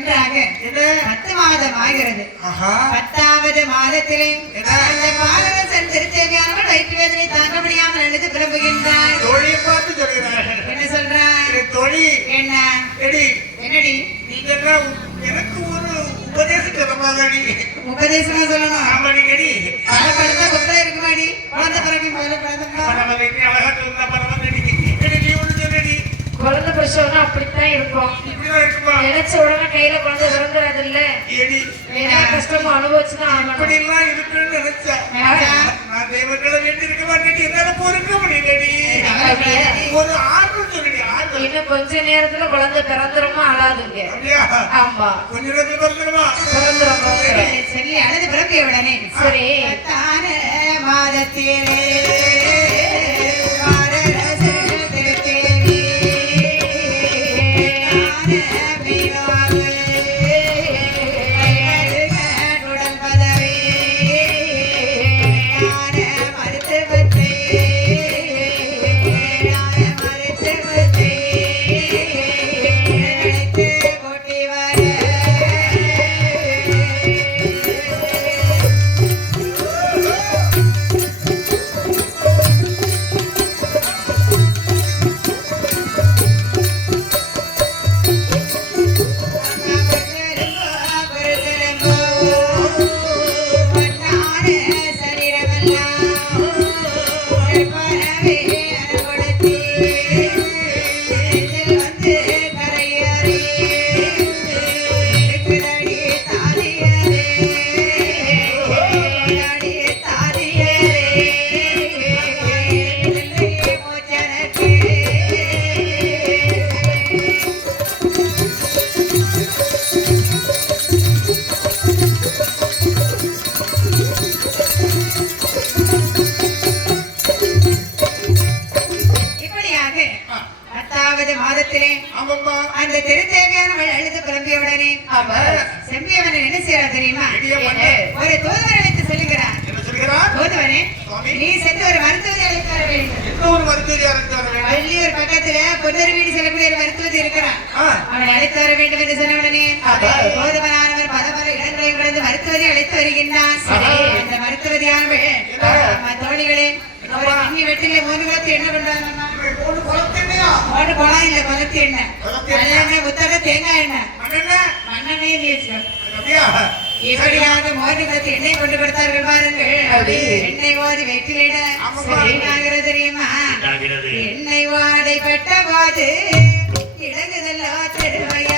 ஒன்றாக பத்து மாதம் ஆகிறது. ஆஹா. பத்தாவது மாதத்திலே? அந்த பாலகன் திருத்தேவியானவள் வயிற்று வேதனை தாங்க முடியாமல் எழுந்து சொல்கிறார் என்ன சொல்றார் என்ன? என்னடி? எனக்கு ஒரு உபதேசம் தரமாதாடி உபதேசமா சொல்லணும்? ஆமாடி எடி. பல படுத்தா குப்பை இருக்குமாடி? குழந்தை பிறகு முதல்ல குழந்தை பரவாயில்லை அழகா சொல்லுங்க பரவாயில்லை எடி நீ ஒண்ணு சொல்லடி. குழந்தை பிரசவம்னா அப்படித்தான் இருக்கும். இருக்குமா? நினைச்ச உடனே கையில குழந்தை விருந்துறது இல்ல கஷ்டமும் அனுபவிச்சுதான் இப்படி எல்லாம் இருக்குன்னு நினைச்சேன் நினைச்சா? நான் தெய்வங்களை வேண்டி இருக்க மாட்டேன் என்னால பொறுக்க முடியலடி. அப்படியா? ஒரு ஆர்வம் சொல்லடி ஆர்வம் இன்னும் கொஞ்ச நேரத்துல குழந்தை பிறந்துருமா அழாதுங்க ஆமா. கொஞ்ச நேரத்தில் பிறந்துருமா? பிறந்துரும். சொல்லி அழுது பிறப்பிய உடனே. சரி. வள்ளியூர் பக்கத்துல பொன்னொரு வீடு செல்லக்கூடிய மருத்துவத்தை இருக்கிறார் அவனை அழைத்து வர வேண்டும் என்று சொன்ன உடனே. போதுமனானவர் பல பல இடங்களை கடந்து மருத்துவரை அழைத்து வருகின்றார். அந்த மருத்துவதியானவள்? நம்ம தோழிகளே ஒரு கண்ணி வெட்டில மூணு குளத்து என்ன பண்றாங்க இல்ல எண்ணெய். நல்லெண்ணெய் தேங்காய் எண்ணெய். மண்ணெண்ணெய்? நீர் இப்படியாக மோதி குளத்து எண்ணெய் கொண்டு கொடுத்தார்கள் பாருங்கள். எண்ணெய் ஓதி வெற்றிலிட. ஆகிறது தெரியுமா? எண்ணெய் வாடை பட்ட போது இழகுதல்லோ திருவையாறு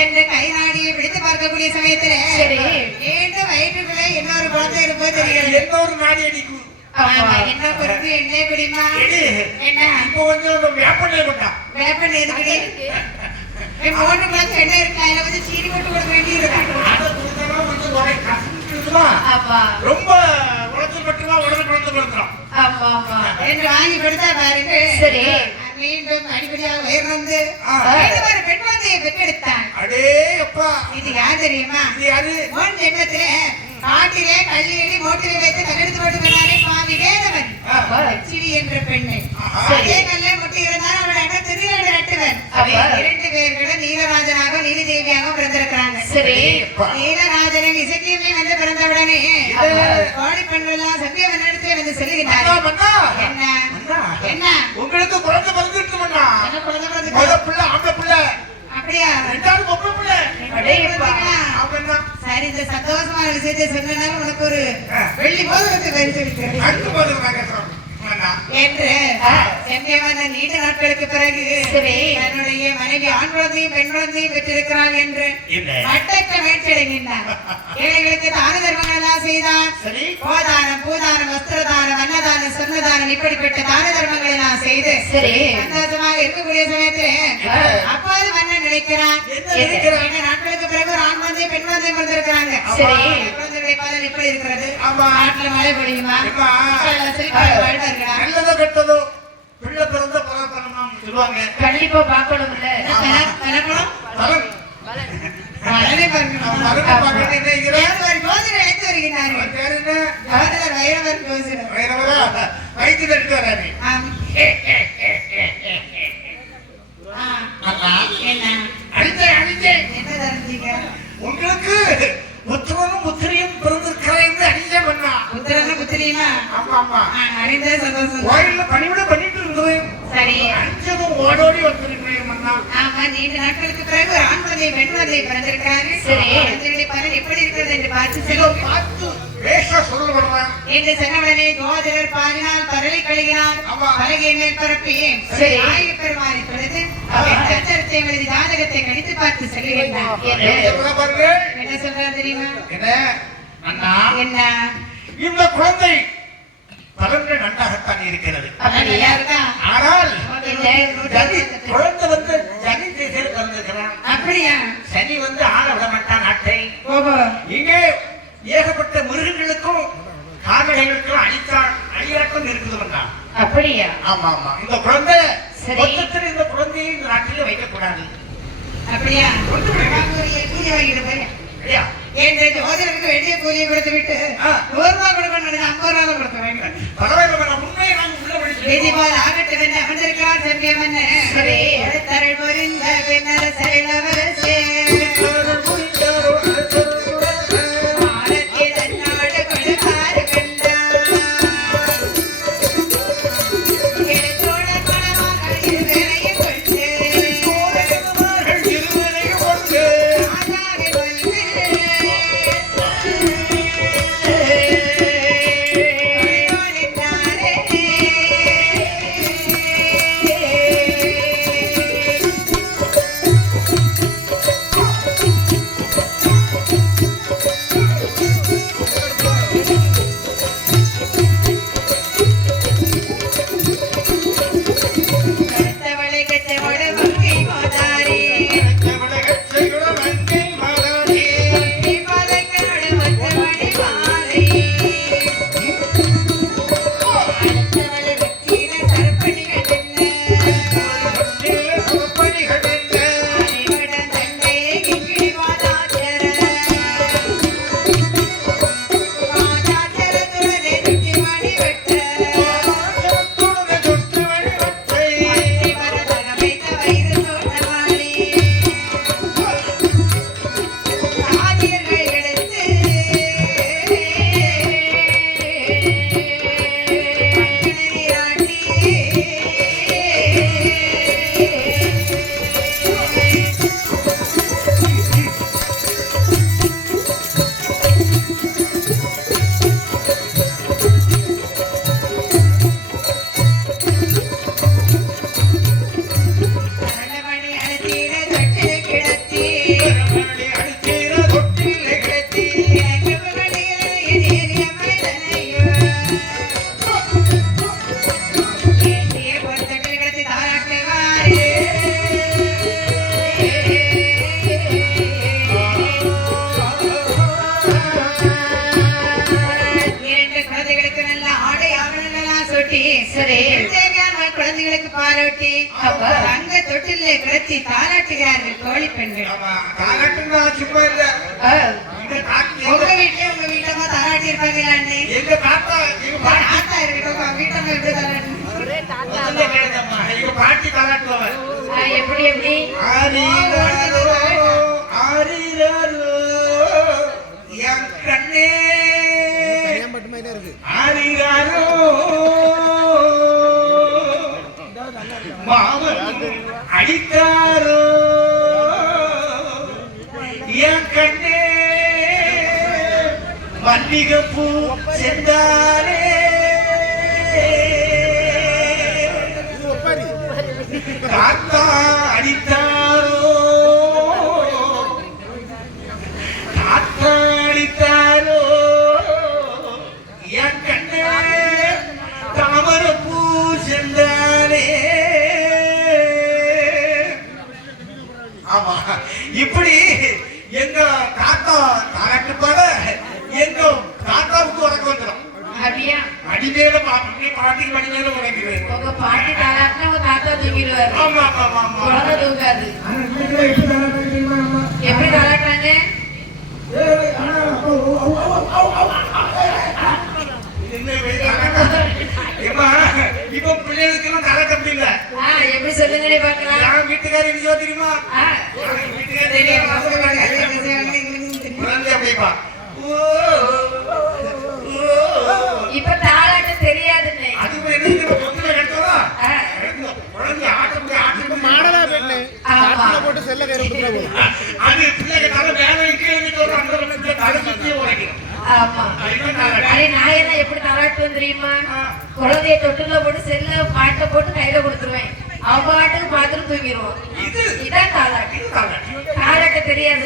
என்று கை நாடியை பிடித்து பார்க்கக்கூடிய சமயத்துல சரி. மீண்டும் வயிற்றுக்குள்ளே இன்னொரு குழந்தை இருப்பது தெரிகிறது. என்ன ஒரு நாடி அடிக்கும். என்ன பொறுப்பு? என்ன குடிமா. என்ன? இப்போ கொஞ்சம் அந்த வேப்பெண்ணெய் விட்டா. வேப்பன் எதுக்குடி என் மூணு குழந்தை என்ன இருக்கு? சீனி போட்டு கொடுக்க வேண்டியது கொஞ்சம் ரொம்ப உழைச்சல் பட்டுமா உடனே குழந்தை பிறந்துரும். ஆமா ஆமா என்று வாங்கி கொடுத்தா பாருங்க சரி. மீண்டும் அடிப்படியாக உயர் வந்து ஆ. மீண்டும் ஒரு பெண் குழந்தையை பெற்றெடுத்தான் அடே அப்பா இது யார் தெரியுமா இது யாரு முன் ஜென்மத்திலே காட்டிலே கல்லியடி மோட்டிலே வைத்து கல்லெடுத்து போட்டு கொண்டாரே பாவி வேதவன். லட்சுமி என்ற பெண்ணை. அதே கல்லை முட்டி இருந்தால் அவள் அண்ணன் அப்பா. இரண்டு பேர்களும் நீலராஜனாக நீலி தேவியாக பிறந்திருக்கிறாங்க. சரி. இசக்கியமே வந்து பிறந்தவுடனே ஆமா. கோடி பெண்களெல்லாம் சத்தியவன் இடத்துல வந்து மன்னா. என்ன? உங்களுக்கு குழந்தை பிறந்துட்டு? பிள்ளை ஆம்பளை பிள்ளை. அப்படியா? ரெண்டாவது பொம்பளை பிள்ளை. சரி இந்த சந்தோஷமான விஷயத்தை சொன்னனால உனக்கு ஒரு வெள்ளி போதும் மன்னா. என்று செம்பியவன் நீண்ட நாட்களுக்கு பிறகு. தன்னுடைய மனைவி ஆண் குழந்தையும் பெண் குழந்தையும் பெற்றிருக்கிறாள் என்று என்ன? மட்டற்ற மகிழ்ச்சி அடைகின்றார் ஏழைகளுக்கு தான தர்மங்கள் எல்லாம் செய்தார் சரி கோதானம் பூதானம் வஸ்திரதானம் அன்னதானம் சொன்னதானம் இப்படிப்பட்ட தான தர்மங்களை நான் செய்து சரி. சந்தோஷமாக இருக்கக்கூடிய சமயத்திலே. அப்போது மன்னன் நினைக்கிறான் நாட்களுக்கு பிறகு ஒரு ஆண் குழந்தை பெண் குழந்தை பிறந்திருக்கிறாங்க சரி. குழந்தைகளை எப்படி இருக்கிறது. நாட்டுல மழை பொழியுமா நல்லதோ கெட்டதோ பிள்ளை பிறந்த பராக்கிரமா சொல்லுவாங்க. கண்டிப்பா பார்க்கணும்ல. பல- பலப்படம்? பலன் பலனை பார்க்கணும். பலனை பார்க்கணும் என்ன இருக்கிறேன் தேவர் ஜோதிடர் அழைத்து வருகிறார்கள். பேர் என்ன? ஜோதிடர் வைரவர் ஜோதிடர். வைரவரா? வயிற்றுல எடுத்து வராரு ஆம். ஆ, அண்ணா என்ன? அடிச்சேன் அடிச்சேன் என்ன தெரிஞ்சீங்க? உங்களுக்கு புத்திரனும் புத்திரியும் பிறந்திருக்கிறேன் என்று அடிச்சேன் பண்ணா. புத்திரன்னு புத்திரியுமா? ஆமா ஆமா. ஆ, அறிந்தே சந்தோஷம். கோயில்ல பணிவிட பண்ணிட்டு இருந்தது. சரி. அஞ்சதும் ஓடோடி வந்திருக்கிறேன் மன்னா. ஆமா நீண்ட நாட்களுக்கு பிறகு ஒரு ஆண் குழந்தை பெண் குழந்தை பிறந்திருக்காரு சரி. எப்படி இருக்கிறது என்று பார்த்து செல்லும் பார்த்து என்று சொன்னவுடனே ஜோதிடர் பாடினால் பரளை கழுகினார். பலகை மேல் பரப்பி சரி. ஆய பெருமானை ஆமா. சச்சரத்தை எழுதி ஜாதகத்தை கணித்து பார்த்து சொல்லுகின்றார் என்ன? சொல்றாரு தெரியுமா? என்ன? என்ன? இந்த குழந்தை பலன்கள் நன்றாகத்தான் இருக்கிறது. ஆனால். சனி குழந்தை வந்து சனி திசையில் பிறந்திருக்கிறான். அப்படியா? சனி வந்து ஆள விட மாட்டான் நாட்டை இங்கே ஏகப்பட்ட மிருகங்களுக்கும் கால்நடைகளுக்கும் அழித்தான் அழியாட்டம் இருக்குது. அப்படியா? ஆமா ஆமா இந்த குழந்தை. மொத்தத்தில் இந்த குழந்தையை இந்த நாட்டிலே வைக்கக்கூடாது. அப்படியா? கூலி வாங்கிட்டு போய் என்று ஜோதிடருக்கு வேண்டிய கூலியை கொடுத்து விட்டு. நூறு ரூபாய் கொடுக்கணும் ஐம்பது ரூபாய் கொடுக்க வேண்டும். பரவாயில்ல உண்மையை நாங்கள் உள்ள படிச்சு நீதிபோல் ஆகட்டும் என்று அமர்ந்திருக்கிறார் செம்பியம்மன் சரி. தரள் புரிந்த பின்னர் செல்லவரசே ஆரத்தி பாலூட்டி அப்ப? தங்க தொட்டிலே கிடத்தி தாளாட்டுகிறார்கள் தோழி பெண்கள் உங்க வீட்லயே உங்க வீட்டமா எங்க தாத்தா, இருக்கட்டும் வீட்டம்மா எப்படி. எங்க பாட்டி தாலாட்டுவாங்க. எப்படி எப்படி ஆரிராரோ, மாமன் அடித்தாரோ, என் கண்ணே. மல்லிகைப்பூ செந்தாரே காத்தா அடித்தாரோ தாத்தா தாராட்டு பாட எங்க தாத்தாவுக்கு உறக்க வந்துடும் அடிமேல பாட்டி பாட்டிக்கு மணி மேல உறங்கிறேன் உங்க பாட்டி தாளாட்டினா உங்க தாத்தா தூங்கிடுவாரு. ஆமா ஆமா ஆமா. குழந்தை தூங்காது. எப்படி ஏம்மா, இப்ப பிள்ளைகளுக்கெல்லாம் கலக்க முடியல. எப்படி சொல்லுங்கடி பார்க்கலாம் என் வீட்டுக்காரி எங்கேயோ தெரியுமா? தெரியுமா? இப்ப தாளாட்ட தெரியாதுன்னு. அது என்ன? குழந்தை மாடலா பெண்ணு. போட்டு செல்ல போதும் அது பிள்ளைங்க தலை கீழே அந்த தலை எப்படி தாளாட்டுவேன் தெரியுமா? குழந்தைய தொட்டுல போட்டு செல்ல பாட்டை போட்டு கையில கொடுத்துருவேன். அவன் பாட்டுக்கு பாத்துட்டு தூங்கிடுவோம் இது இதான் தாலாட்டு. தாளாட்ட தெரியாது.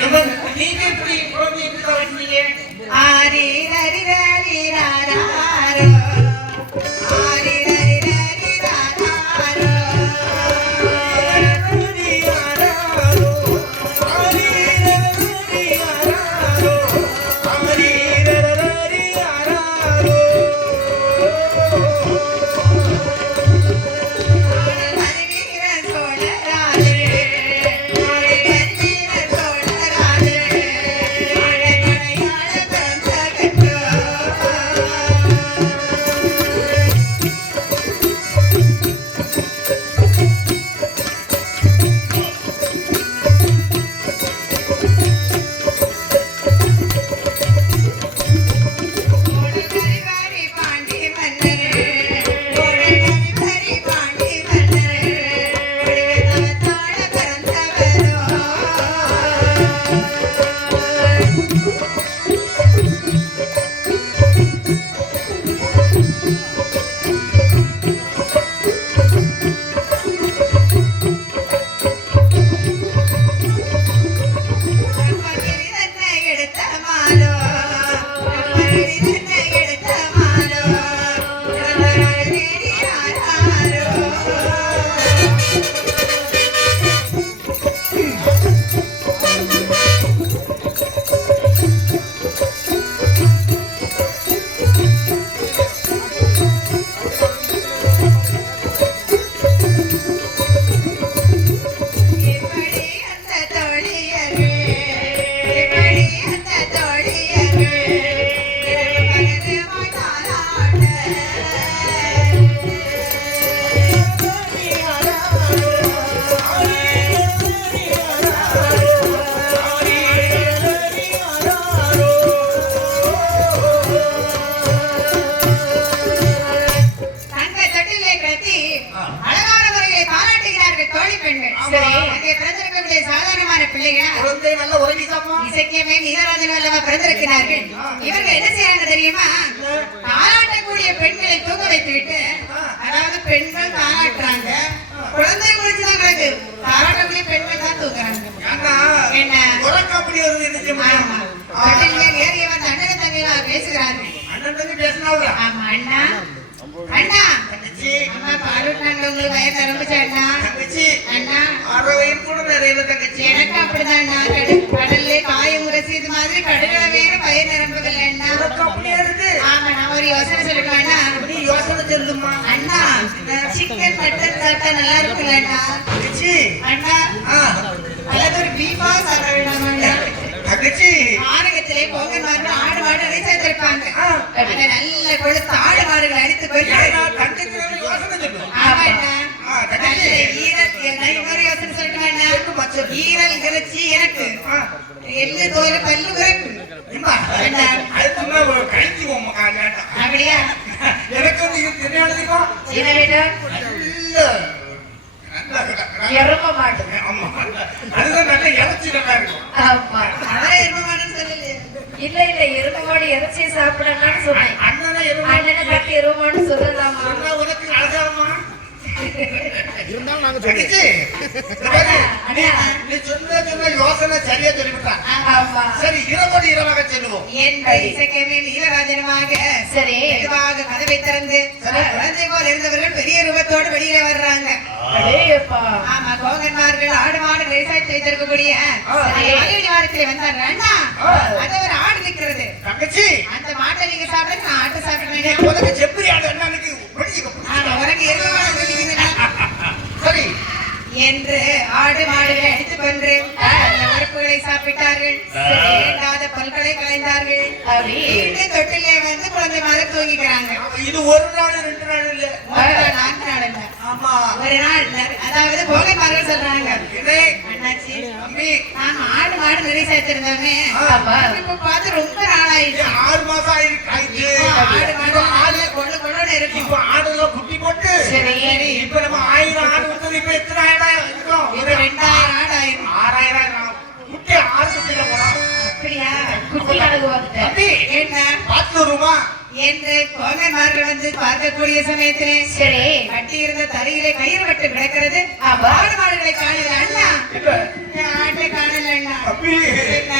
இவன் நீங்க எப்படி குழந்தை பெண்கள் தாளாட்டுறாங்க குழந்தை முடிச்சுதான் கிடக்கு. தாளாட்டக்கூடிய பெண்கள் தான் தூங்குறாங்க. ஏன்னா என்ன? உறக்க அப்படி வருது என்ன செய்ய ஆமா. முடியும்? தொட்டில் ஏறி ஏறி வந்து அண்ணன் தங்கையில பேசுகிறார்கள் அண்ணன் தம்பி பேசினாங்க ஆமா அண்ணா. அண்ணா. தங்கச்சி அம்மா பாலூட்டினாங்க உங்களுக்கு வயர் நிரம்பிச்சா அண்ணா. தங்கச்சி அண்ணா. அரை வயிறு கூட நிறைய தங்கச்சி. எனக்கு அப்படிதான் அண்ணா. கடல் கடல்ல காயம் உரசி இது மாதிரி கடுகளை வேற பயிர் நிரம்புகள் அண்ணா. உனக்கு அப்படியே இருக்கு. ஆமா நான் ஒரு யோசனை சொல்லிட்டேன் அண்ணா. நீ யோசனை சொல்லுமா? அண்ணா சிக்கன் மட்டன் சாப்பிட்டா நல்லா இருக்குல்ல அண்ணா? தங்கச்சி. அண்ணா அல்லது ஒரு பீஃபா சாப்பிட வேண்டாமா அண்ணா? தங்கச்சி. ஆரோக்கியத்திலே பொங்கல் மாடு ஆடு மாடு சேர்த்திருப்பாங்க. நல்ல கொழுத்து ஆடு மாடுகள் அடித்து போயிட்டு ஏன்னா தங்கச்சி ஒரு யோசனை சொல்லு ஆமா அண்ணா. ஆ, தங்கச்சி. நல்ல ஈரல் நான் இன்னொரு யோசனை சொல்லட்டுமா அண்ணா? ஈரல் இறைச்சி எனக்கு ஆ, எள்ளு தோல் பல்லு குறைப்பு இம்மா, என்ன? அது சும்மா ஒரு கழிச்சு உம்மா காட்டாட்டா. அப்படியா எனக்கு வந்து இது தெரியாததுக்கோ என்ன வேணும் நல்ல நல்ல எரும மாடு ஆமா அதுதான் நல்ல இறைச்சி நல்லா இருக்கும் ஆமா அவரே இருக்க மாட்டேன்னு சொல்லலையே இல்ல இல்ல எரும மாடு இறைச்சி சாப்பிடணும்னு சொன்னேன் அண்ணனை எருமை அண்ணனை பார்த்து எருமான்னு சொல்லலாமா சொன்னா உனக்கு அழகாமா இருந்தாலும் நாங்க சொல்லுவோம். தங்கச்சி இந்த பாரு, நீ நீ சொன்ன சொன்ன யோசனை சரியா சொல்லிவிட்டான். ஆமா சரி இரவோடு இரவாக செல்லுவோம். என் இசைக்கவே நீலராஜனமாக. சரி. மெதுவாக கதவை திறந்து குழந்தை போல் இருந்தவர்கள் பெரிய ரூபத்தோடு வெளியில வர்றாங்க. ஆமா கோகன்மார்கள் ஆடு மாடு விவசாயத்தை வைத்திருக்கக்கூடிய சரி. வாரத்திலே வந்தாங்க அண்ணா அது ஒரு ஆடு நிக்கிறது தங்கச்சி. அந்த மாட்டை நீங்க சாப்பிடுங்க நான் ஆட்டை சாப்பிடுறேன் செப்பரி ஆடு அண்ணனுக்கு பிடிச்சிக்க ஆமா உனக்கு என்று ஆடு மாடுகளை அடித்து கொன்று அந்த உறுப்புகளை சாப்பிட்டார்கள். வேண்டாத பல்களை கலைந்தார்கள். வீட்டு தொட்டிலே வந்து குழந்தை மாதிரி தூங்கிக்கிறாங்க. இது ஒரு நாள் ரெண்டு நாள் இல்ல. நான்கு நாள் இல்ல. ஆமா. ஒரு நாள் இல்ல. அதாவது போகன்மார்கள் சொல்றாங்க. இதே அண்ணாச்சி நாம ஆடு மாடு நிறைய சேர்த்திருந்தோமே. இப்ப பார்த்து ரொம்ப நாள் ஆயிடுச்சு ஆறு மாசம் ஆயிருக்கு. ஆடு மாடு இப்ப ஆடு ஆடு கொண்டு கொண்டு இருக்கும் இப்ப ஆடுலாம் குட்டி போட்டு. சரி. இப்ப நம்ம ஆயிரம் ஆடு விட்டது இப்ப எத்தனை வருமா என்று கோகன்மார்கள் வந்து பார்க்கக்கூடிய சமயத்திலே சரி கட்டியிருந்த தரையிலே கயிறு கட்டு கிடக்கிறது. மாடுகளை காணல அண்ணா. ஆட்டை காணல அண்ணா. என்ன?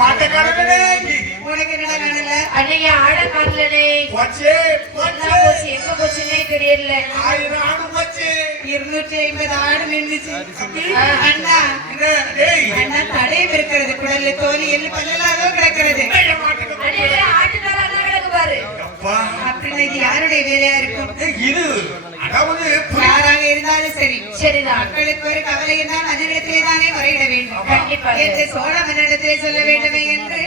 மாட்டக்காரனே உனக்கு என்னடா காணல? அன்னைக்கு ஆட காணலனே போச்சே என்ன போச்சே. போச்சு? எங்க போச்சுன்னே தெரியல. ஆயிரம் ஆடு போச்சு. இருநூற்றி ஐம்பது ஆடு நின்றுச்சு. அண்ணா. என்ன? டேய் அண்ணா தடையும் இருக்கிறது. குடல்ல தோலி எள்ளு பல்லலாகவோ கிடக்கிறது. அப்பா. அப்படின்னு இது யாருடைய வேலையா இருக்கும் இது அதாவது யாராக இருந்தாலும் சரி சரிதான் மக்களுக்கு ஒரு கவலை இருந்தால் மன்னனிடத்திலே தானே முறையிட வேண்டும் கண்டிப்பாக. என்று சோழ மன்னனிடத்திலே சொல்ல வேண்டுமே என்று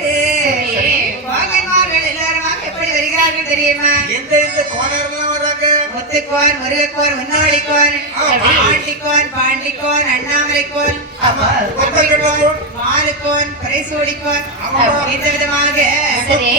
சரி. வாங்கன்மார்கள் எல்லாருமாக எப்படி வருகிறார்கள் தெரியுமா எந்த எந்த வர்றாங்க முத்துக்கோன் முருகக்கோன் முன்னோடிக்கோன் ஆமா. பாண்டிக்கோன் பாண்டிக்கோன் அண்ணாமலைக்கோன். மாலுக்கோன் பரிசோடிக்கோன். இந்த விதமாக சரி.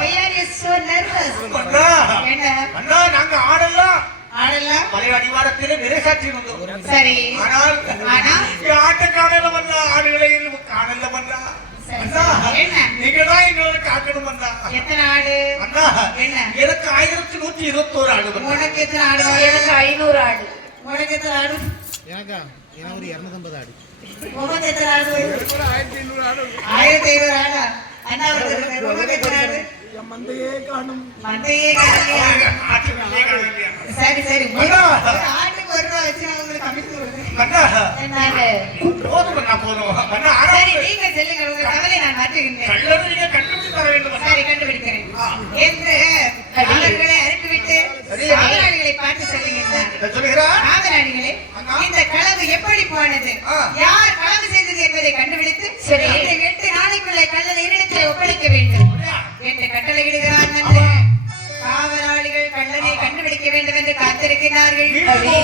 Why are you so nervous? அண்ணா என்ன அண்ணா நாங்க ஆடலாம். ஆடலாம். பழைய அடிவாரத்திலே நிறைசாற்றி வந்தோம் சரி. ஆனால் ஆனால் ஆட்ட காணல வந்தா ஆடுகளை காணல வந்தா. நீங்க தான் எங்களோட காட்டணும் அண்ணா எத்தனை ஆடு? அண்ணா என்ன எனக்கு ஆயிரத்தி ஐநூறு ஆடு. அண்ணா உனக்கு எத்தனை ஆடு? மந்தையே காணலையா ஆட்டு வெளியே காணலையா? சரி சரி. ஆட்டுக்கு ஒரு ரூபா வச்சு அவங்களுக்கு கமிஷன் கல்லறை இந்த களவு எப்படி போனது. யார் களவு செய்தது என்பதை கண்டுபிடித்து எட்டு நாளைக்குள்ளே கள்ளனை இடத்தில் ஒப்படைக்க வேண்டும். காத்திருக்கிறார்கள் வீட்டுக்கு